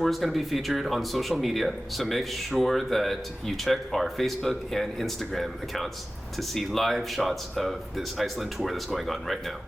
tour is going to be featured on social media, so make sure that you check our Facebook and Instagram accounts to see live shots of this Iceland tour that's going on right now.